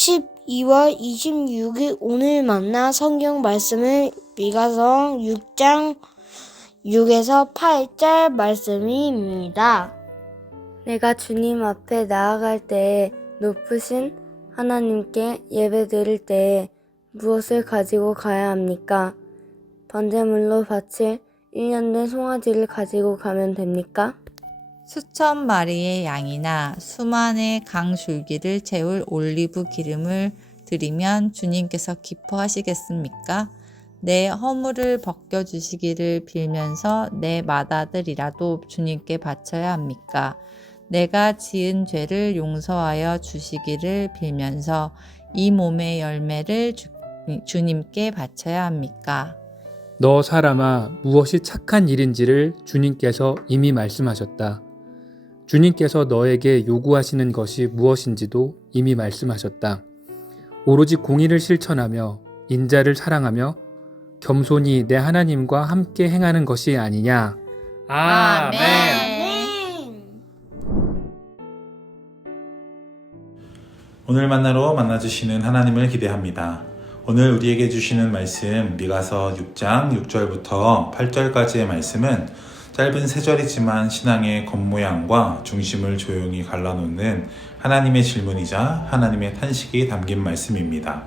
12월 26일 오늘 만나 성경 말씀은 미가서 6장 6에서 8절 말씀입니다. 내가 주님 앞에 나아갈 때에 높으신 하나님께 예배드릴 때에 무엇을 가지고 가야 합니까? 번제물로 바칠 1년 된 송아지를 가지고 가면 됩니까? 수천 마리의 양이나 수만의 강줄기를 채울 올리브 기름을 드리면 주님께서 기뻐하시겠습니까? 내 허물을 벗겨주시기를 빌면서 내 맏아들이라도 주님께 바쳐야 합니까? 내가 지은 죄를 용서하여 주시기를 빌면서 이 몸의 열매를 주님께 바쳐야 합니까? 너 사람아, 무엇이 착한 일인지를 주님께서 이미 말씀하셨다. 주님께서 너에게 요구하시는 것이 무엇인지도 이미 말씀하셨다. 오로지 공의를 실천하며 인자를 사랑하며 겸손히 내 하나님과 함께 행하는 것이 아니냐. 아멘. 오늘 만나러 만나주시는 하나님을 기대합니다. 오늘 우리에게 주시는 말씀 미가서 6장 6절부터 8절까지의 말씀은 짧은 세 절이지만 신앙의 겉모양과 중심을 조용히 갈라놓는 하나님의 질문이자 하나님의 탄식이 담긴 말씀입니다.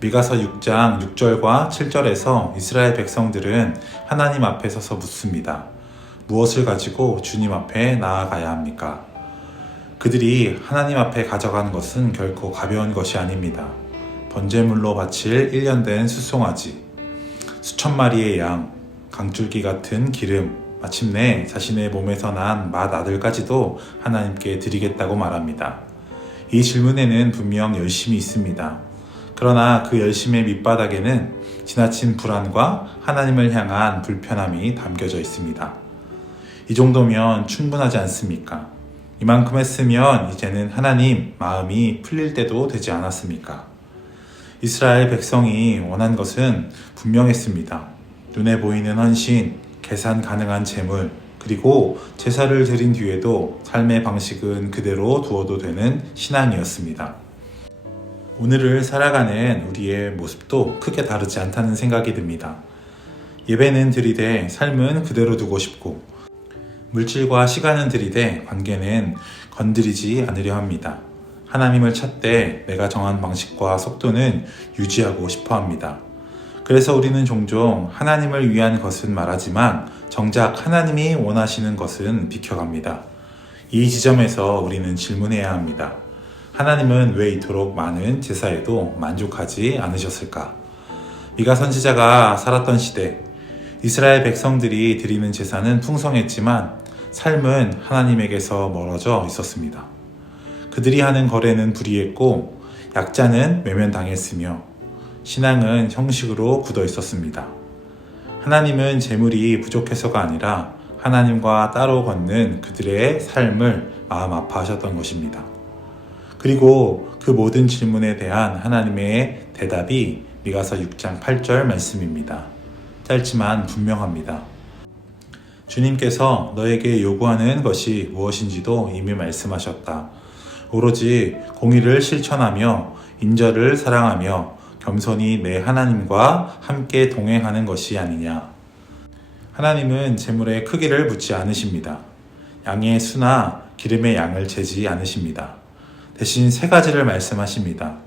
미가서 6장 6절과 7절에서 이스라엘 백성들은 하나님 앞에 서서 묻습니다. 무엇을 가지고 주님 앞에 나아가야 합니까? 그들이 하나님 앞에 가져가는 것은 결코 가벼운 것이 아닙니다. 번제물로 바칠 1년 된 수송아지, 수천 마리의 양, 강줄기 같은 기름, 마침내 자신의 몸에서 난 맏아들까지도 하나님께 드리겠다고 말합니다. 이 질문에는 분명 열심이 있습니다. 그러나 그 열심의 밑바닥에는 지나친 불안과 하나님을 향한 불편함이 담겨져 있습니다. 이 정도면 충분하지 않습니까? 이만큼 했으면 이제는 하나님 마음이 풀릴 때도 되지 않았습니까? 이스라엘 백성이 원한 것은 분명했습니다. 눈에 보이는 헌신, 계산 가능한 재물, 그리고 제사를 드린 뒤에도 삶의 방식은 그대로 두어도 되는 신앙이었습니다. 오늘을 살아가는 우리의 모습도 크게 다르지 않다는 생각이 듭니다. 예배는 드리되 삶은 그대로 두고 싶고, 물질과 시간은 드리되 관계는 건드리지 않으려 합니다. 하나님을 찾되 내가 정한 방식과 속도는 유지하고 싶어 합니다. 그래서 우리는 종종 하나님을 위한 것은 말하지만 정작 하나님이 원하시는 것은 비켜갑니다. 이 지점에서 우리는 질문해야 합니다. 하나님은 왜 이토록 많은 제사에도 만족하지 않으셨을까? 미가 선지자가 살았던 시대, 이스라엘 백성들이 드리는 제사는 풍성했지만 삶은 하나님에게서 멀어져 있었습니다. 그들이 하는 거래는 불의했고 약자는 외면당했으며 신앙은 형식으로 굳어 있었습니다. 하나님은 재물이 부족해서가 아니라 하나님과 따로 걷는 그들의 삶을 마음 아파하셨던 것입니다. 그리고 그 모든 질문에 대한 하나님의 대답이 미가서 6장 8절 말씀입니다. 짧지만 분명합니다. 주님께서 너에게 요구하는 것이 무엇인지도 이미 말씀하셨다. 오로지 공의를 실천하며 인자를 사랑하며 겸손히 내 하나님과 함께 동행하는 것이 아니냐. 하나님은 재물의 크기를 묻지 않으십니다. 양의 수나 기름의 양을 재지 않으십니다. 대신 세 가지를 말씀하십니다.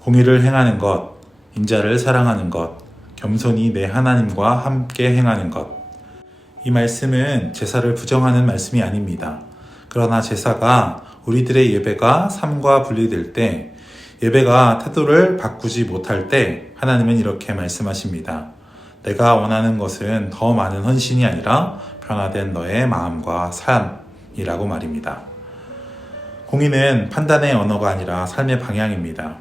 공의를 행하는 것, 인자를 사랑하는 것, 겸손히 내 하나님과 함께 행하는 것. 이 말씀은 제사를 부정하는 말씀이 아닙니다. 그러나 제사가 우리들의 예배가 삶과 분리될 때, 예배가 태도를 바꾸지 못할 때 하나님은 이렇게 말씀하십니다. 내가 원하는 것은 더 많은 헌신이 아니라 변화된 너의 마음과 삶이라고 말입니다. 공의는 판단의 언어가 아니라 삶의 방향입니다.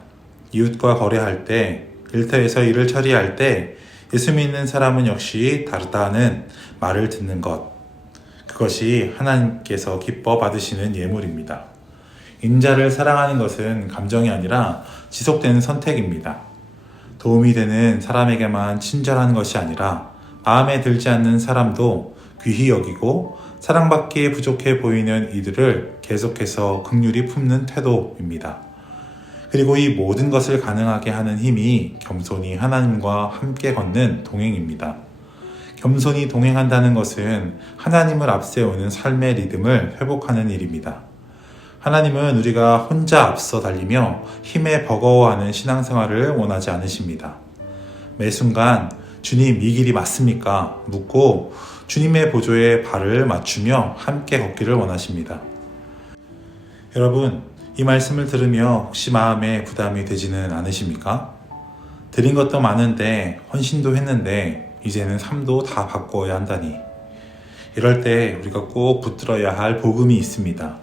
이웃과 거래할 때, 일터에서 일을 처리할 때 예수 믿는 사람은 역시 다르다는 말을 듣는 것, 그것이 하나님께서 기뻐 받으시는 예물입니다. 인자를 사랑하는 것은 감정이 아니라 지속되는 선택입니다. 도움이 되는 사람에게만 친절한 것이 아니라 마음에 들지 않는 사람도 귀히 여기고 사랑받기에 부족해 보이는 이들을 계속해서 긍휼히 품는 태도입니다. 그리고 이 모든 것을 가능하게 하는 힘이 겸손히 하나님과 함께 걷는 동행입니다. 겸손히 동행한다는 것은 하나님을 앞세우는 삶의 리듬을 회복하는 일입니다. 하나님은 우리가 혼자 앞서 달리며 힘에 버거워하는 신앙생활을 원하지 않으십니다. 매 순간 주님 이 길이 맞습니까? 묻고 주님의 보조에 발을 맞추며 함께 걷기를 원하십니다. 여러분, 이 말씀을 들으며 혹시 마음에 부담이 되지는 않으십니까? 드린 것도 많은데 헌신도 했는데 이제는 삶도 다 바꿔야 한다니. 이럴 때 우리가 꼭 붙들어야 할 복음이 있습니다.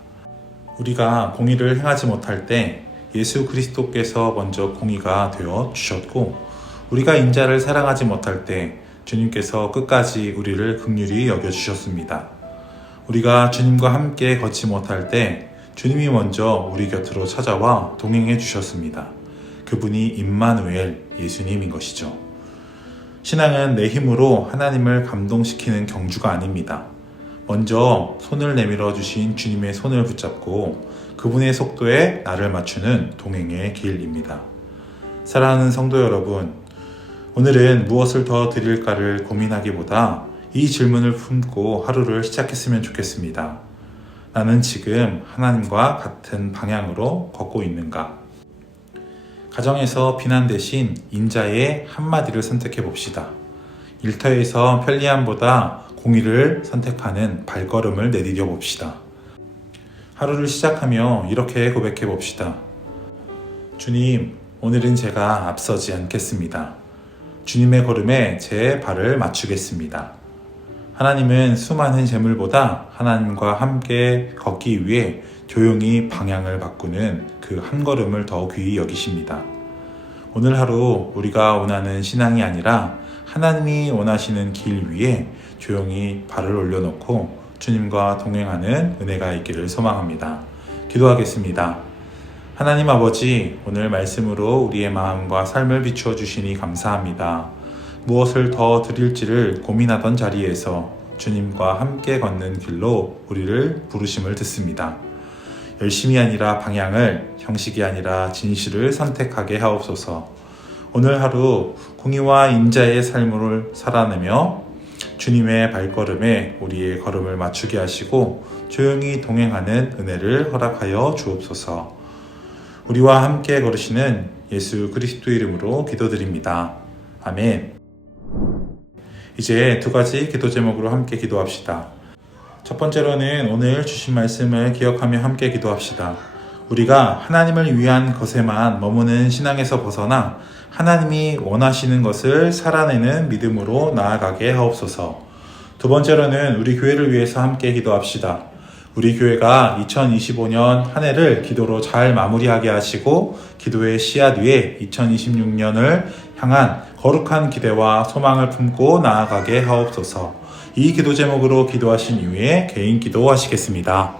우리가 공의를 행하지 못할 때 예수 그리스도께서 먼저 공의가 되어 주셨고, 우리가 인자를 사랑하지 못할 때 주님께서 끝까지 우리를 긍휼히 여겨주셨습니다. 우리가 주님과 함께 걷지 못할 때 주님이 먼저 우리 곁으로 찾아와 동행해 주셨습니다. 그분이 임마누엘 예수님인 것이죠. 신앙은 내 힘으로 하나님을 감동시키는 경주가 아닙니다. 먼저 손을 내밀어 주신 주님의 손을 붙잡고 그분의 속도에 나를 맞추는 동행의 길입니다. 사랑하는 성도 여러분, 오늘은 무엇을 더 드릴까를 고민하기보다 이 질문을 품고 하루를 시작했으면 좋겠습니다. 나는 지금 하나님과 같은 방향으로 걷고 있는가? 가정에서 비난 대신 인자의 한마디를 선택해 봅시다. 일터에서 편리함보다 공의를 선택하는 발걸음을 내디뎌 봅시다. 하루를 시작하며 이렇게 고백해 봅시다. 주님, 오늘은 제가 앞서지 않겠습니다. 주님의 걸음에 제 발을 맞추겠습니다. 하나님은 수많은 재물보다 하나님과 함께 걷기 위해 조용히 방향을 바꾸는 그 한 걸음을 더 귀히 여기십니다. 오늘 하루 우리가 원하는 신앙이 아니라 하나님이 원하시는 길 위에 조용히 발을 올려놓고 주님과 동행하는 은혜가 있기를 소망합니다. 기도하겠습니다. 하나님 아버지, 오늘 말씀으로 우리의 마음과 삶을 비추어 주시니 감사합니다. 무엇을 더 드릴지를 고민하던 자리에서 주님과 함께 걷는 길로 우리를 부르심을 듣습니다. 열심이 아니라 방향을, 형식이 아니라 진실을 선택하게 하옵소서. 오늘 하루 공의와 인자의 삶을 살아내며 주님의 발걸음에 우리의 걸음을 맞추게 하시고 조용히 동행하는 은혜를 허락하여 주옵소서. 우리와 함께 걸으시는 예수 그리스도 이름으로 기도드립니다. 아멘. 이제 두 가지 기도 제목으로 함께 기도합시다. 첫 번째로는 오늘 주신 말씀을 기억하며 함께 기도합시다. 우리가 하나님을 위한 것에만 머무는 신앙에서 벗어나 하나님이 원하시는 것을 살아내는 믿음으로 나아가게 하옵소서. 두 번째로는 우리 교회를 위해서 함께 기도합시다. 우리 교회가 2025년 한 해를 기도로 잘 마무리하게 하시고 기도의 씨앗 위에 2026년을 향한 거룩한 기대와 소망을 품고 나아가게 하옵소서. 이 기도 제목으로 기도하신 이후에 개인 기도하시겠습니다.